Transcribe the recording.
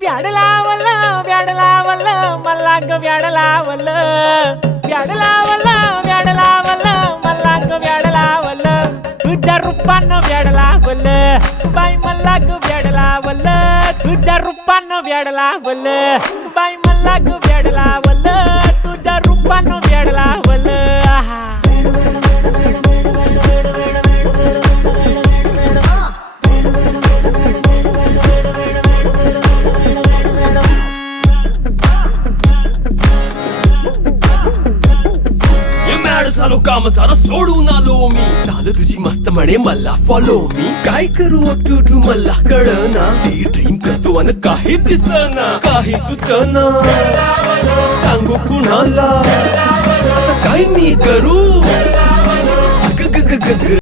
व्याड लावलं मला ग व्याड लावलं मला ग व्याड लावलं तुझ्या रूपानं व्याड लावलं बाई मला ग व्याड लावलं तुझ्या रूपानं व्याड लावलं बाई मला ग व्याड लावलं तुझ्या रूपानं व्याड लावलं आहा झालो काम सारा सोडून आलो मी झालं तुझी मस्त म्हणे मला फॉलो मी काय करू टू मला कळना ती ड्रीम करतो आणि काही दिसना काही सुचना सांगू कुणाला आता काय मी करू